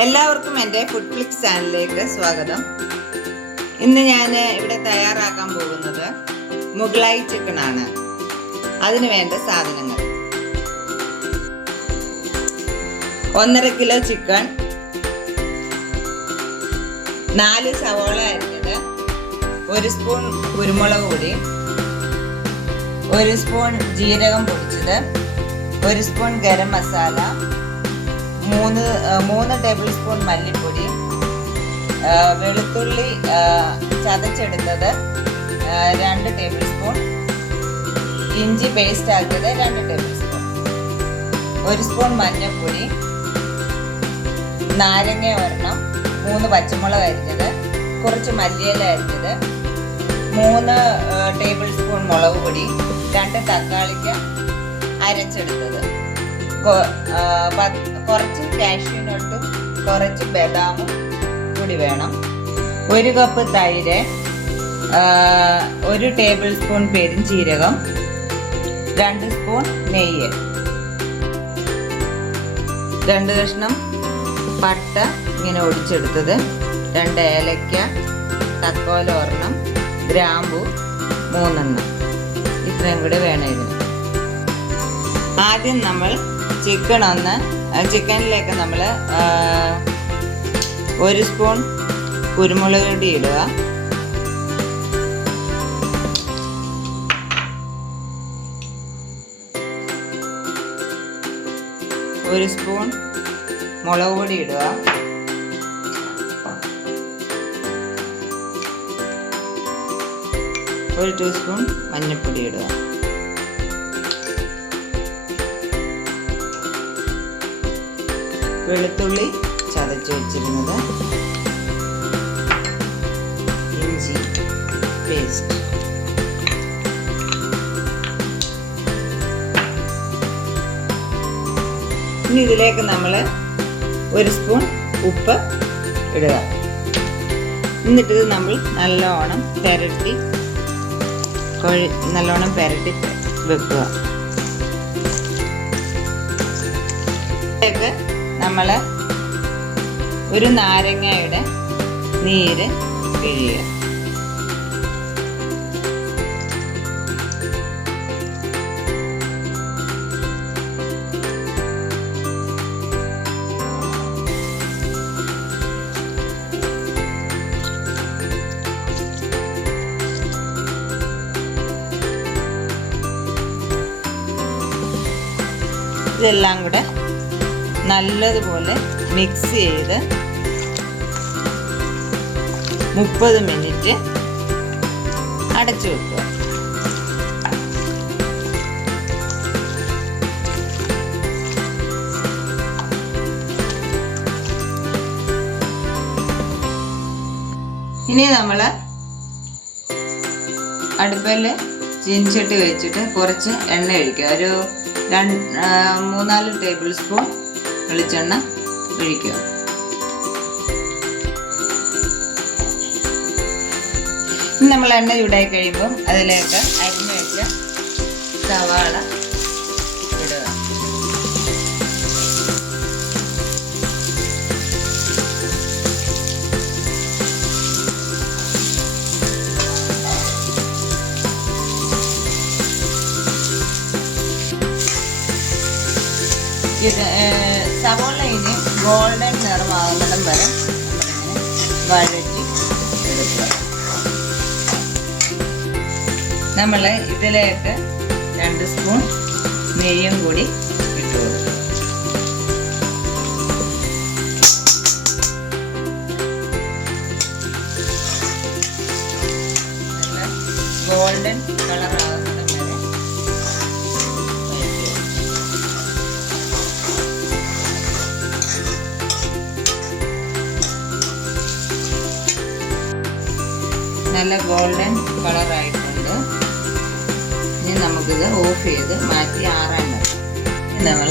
എല്ലാവർക്കും എൻ്റെ food Flix ചാനലിലേക്ക് സ്വാഗതം. ഇന്ന് ഞാൻ ഇവിടെ തയ്യാറാക്കാൻ പോകുന്നത് മുഗളായി ചിക്കൻ ആണ്. അതിന് വേണ്ട സാധനങ്ങൾ: 1.5 കിലോ ചിക്കൻ, 4 സവോള അരിഞ്ഞത്, 1 സ്പൂൺ കുരുമുളക് പൊടി, 1 സ്പൂൺ ജീരകം പൊടിച്ചത്, 1 spoon garam masala, 3 table spoon മല്ലിപ്പൊടി, വെളുത്തുള്ളി ചതച്ചെടുത്തത് 2 ടേബിൾ സ്പൂൺ, ഇഞ്ചി പേസ്റ്റ് ആക്കിയത് 2 ടേബിൾ സ്പൂൺ, 1 സ്പൂൺ മഞ്ഞൾപ്പൊടി, നാരങ്ങ ഒരെണ്ണം, 3 പച്ചമുളക് അരിഞ്ഞത്, കുറച്ച് മല്ലിയില അരിഞ്ഞത്, 3 ടേബിൾ സ്പൂൺ മുളക് പൊടി, 2 തക്കാളിക്ക് അരച്ചെടുത്തത്, കുറച്ച് കാഷ്യൂനട്ടും കുറച്ച് ബദാമും കൂടി വേണം, 1 കപ്പ് തൈര്, 1 ടേബിൾ സ്പൂൺ പെരിഞ്ചീരകം, 2 സ്പൂൺ നെയ്യ്, 2 കഷ്ണം പട്ട ഇങ്ങനെ ഒടിച്ചെടുത്തത്, 2 ഏലക്ക, തക്കോല ഒരെണ്ണം, ഗ്രാമ്പു 3 എണ്ണം. ഇത്രയും കൂടി വേണമായിരുന്നു. ആദ്യം നമ്മൾ ചിക്കനിലേക്ക് നമ്മൾ 1 സ്പൂൺ കുരുമുളക് പൊടി ഇടുക, 1 സ്പൂൺ മുളക് പൊടി ഇടുക, 1 ടീസ്പൂൺ മഞ്ഞൾപ്പൊടി ഇടുക, വെളുത്തുള്ളി ചതച്ച് വെച്ചിരുന്നത്, ഇഞ്ചി പേസ്റ്റ്, ഇനി ഇതിലേക്ക് നമ്മൾ 1 സ്പൂൺ ഉപ്പ് ഇടുക. എന്നിട്ട് നമ്മൾ നല്ലോണം പുരട്ടി വെക്കുക. ഇതിലേക്ക് നമ്മൾ 1 നാരങ്ങയുടെ നീര് പിഴിയുക. ഇതെല്ലാം കൂടെ നല്ലതുപോലെ മിക്സ് ചെയ്ത് 30 മിനിറ്റ് അടച്ചു വെക്കുക. ഇനി നമ്മൾ അടുപ്പിൽ ചീനിച്ചട്ടി വെച്ചിട്ട് കുറച്ച് എണ്ണ ഒഴിക്കുക. ഒരു 3-4 ടേബിൾ സ്പൂൺ വെളിച്ചെണ്ണ ഒഴിക്കുക. ഇനി നമ്മൾ എണ്ണ ചൂടായി കഴിയുമ്പോൾ അതിലേക്ക് അരിഞ്ഞു വെച്ച സവാള ഇടുക. സവോള ഇനി ഗോൾഡൻ നിറമാകുന്നിടം വരെ നമ്മളിങ്ങനെ വഴറ്റി എടുക്കുക. നമ്മൾ ഇതിലേക്ക് 2 സ്പൂൺ നെയ്യും കൂടി ഇട്ട് കൊടുക്കുക. നല്ല ഗോൾഡൻ കളറാകുന്നിടം വരെ നല്ല ഗോൾഡൻ കളറായിട്ടുണ്ട്. ഇനി നമുക്കിത് ഓഫ് ചെയ്ത് മാറ്റി ആറാൻ വെക്കാം. നമ്മൾ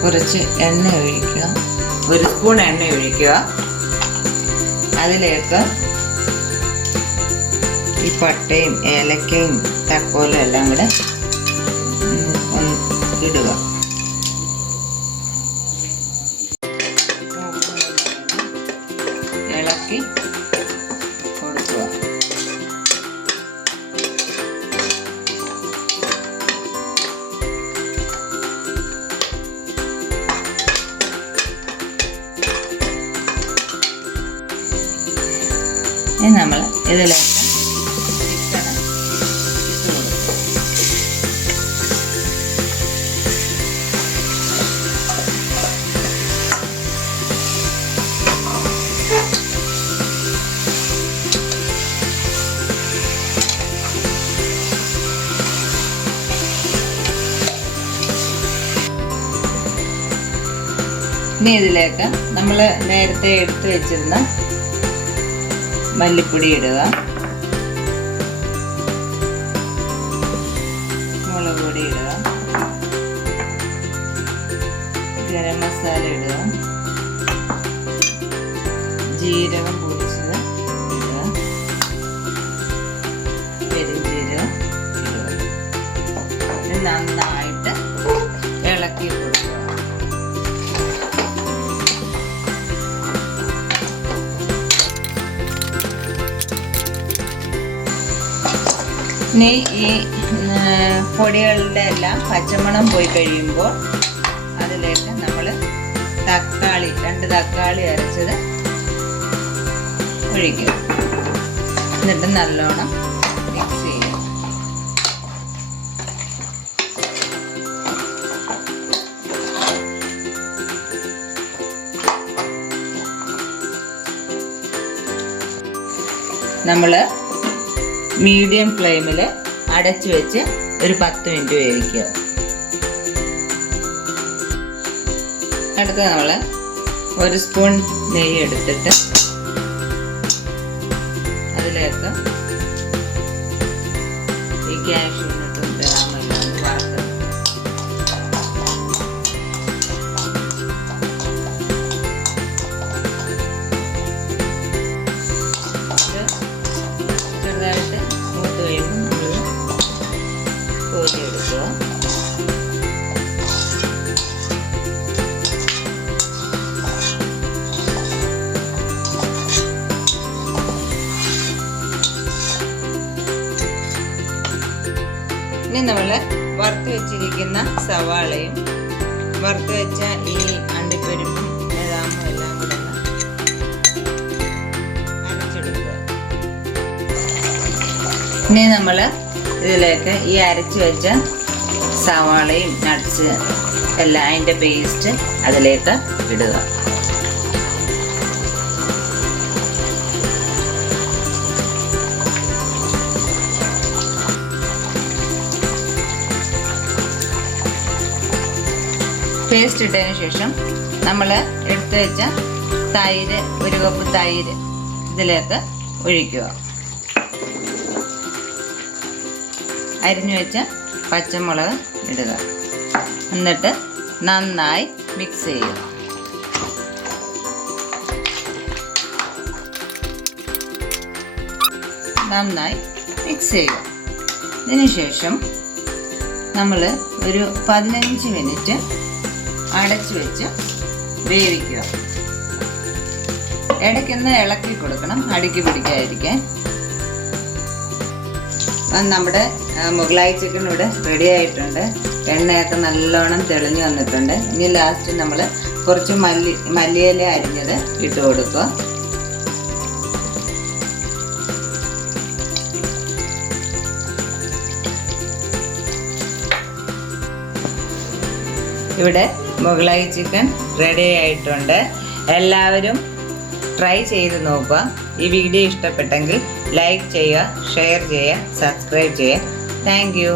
കുറച്ച് എണ്ണ ഒഴിക്കുക, 1 സ്പൂൺ എണ്ണ ഒഴിക്കുക. അതിലേക്ക് ഈ പട്ടയും ഏലക്കയും തക്കോലും എല്ലാം കൂടെ ഇടുക. ഇളക്കി കൊടുക്കുക. ഇനി നമ്മൾ ഇതിലേക്ക് ചിക്കൻ ഇട്ട് കൊടുക്കുക. ഇനി ഇതിലേക്ക് നമ്മൾ നേരത്തെ എടുത്തു വെച്ചിരുന്ന മല്ലിപ്പൊടി ഇടുക, മുളക് പൊടി ഇടുക, ഗരം മസാല ഇടുക, ജീരകം പൊടിച്ചത് ഇടുക, പെരുംജീരകം ഇടുക. ഇത് നന്നായിട്ട് ഇളക്കി കൊടുക്കുക. ഇനി ഈ പൊടികളുടെ എല്ലാം പച്ചമണം പോയി കഴിയുമ്പോൾ അതിലേക്ക് നമ്മൾ തക്കാളി 2 തക്കാളി അരച്ചത് ഒഴിക്കും. എന്നിട്ട് നല്ലോണം മിക്സ് ചെയ്യും. നമ്മൾ മീഡിയം ഫ്ലെയിമിൽ അടച്ചു വെച്ച് ഒരു 10 മിനിറ്റ് വേവിക്കുക. അടുത്ത നമ്മൾ 1 സ്പൂൺ നെയ്യ് എടുത്തിട്ട് അതിലേക്ക് ഈ കാഷ്യൂനട്ടും ബദാമെല്ലാം വറുത്ത് ചെറുതായിട്ട് മൂത്ത് കഴിയുമ്പോൾ നമ്മൾ കോരിയെടുക്കുക. ഇനി നമ്മൾ വറുത്ത് വെച്ചിരിക്കുന്ന സവാളയും വറുത്ത് വെച്ച ഈ അണ്ടിപ്പരിപ്പും ബദാമും എല്ലാം കൂടെ അരച്ചെടുക്കുക. ഇനി നമ്മൾ ഇതിലേക്ക് ഈ അരച്ച് വെച്ച സവാളയും നട്ട്സ് എല്ലാം അതിൻ്റെ പേസ്റ്റ് അതിലേക്ക് ഇടുക. പേസ്റ്റ് ഇട്ടതിന് ശേഷം നമ്മൾ എടുത്തു വെച്ച തൈര് 1 കപ്പ് തൈര് ഇതിലേക്ക് ഒഴിക്കുക. അരിഞ്ഞു വെച്ച പച്ചമുളക് ഇടുക. എന്നിട്ട് നന്നായി മിക്സ് ചെയ്യുക. നന്നായി മിക്സ് ചെയ്യുക. ഇതിനുശേഷം നമ്മൾ ഒരു 15 മിനിറ്റ് അടച്ചു വെച്ച് വേവിക്കുക. ഇടയ്ക്കൊന്ന് ഇളക്കി കൊടുക്കണം, അടുക്കി പിടിക്കാതിരിക്കാൻ. നമ്മുടെ മുഗളായി ചിക്കൻ ഇവിടെ റെഡി ആയിട്ടുണ്ട്. എണ്ണയൊക്കെ നല്ലോണം തെളിഞ്ഞു വന്നിട്ടുണ്ട്. ഇനി ലാസ്റ്റ് നമ്മൾ കുറച്ച് മല്ലിയില അരിഞ്ഞത് ഇട്ട് കൊടുക്കുക. ഇവിടെ മുഗളായി ചിക്കൻ റെഡി ആയിട്ടുണ്ട്. എല്ലാവരും ട്രൈ ചെയ്ത് നോക്കുക. ഈ വീഡിയോ ഇഷ്ടപ്പെട്ടെങ്കിൽ ലൈക്ക് ചെയ്യുക, ഷെയർ ചെയ്യുക, സബ്സ്ക്രൈബ് ചെയ്യുക. Thank you.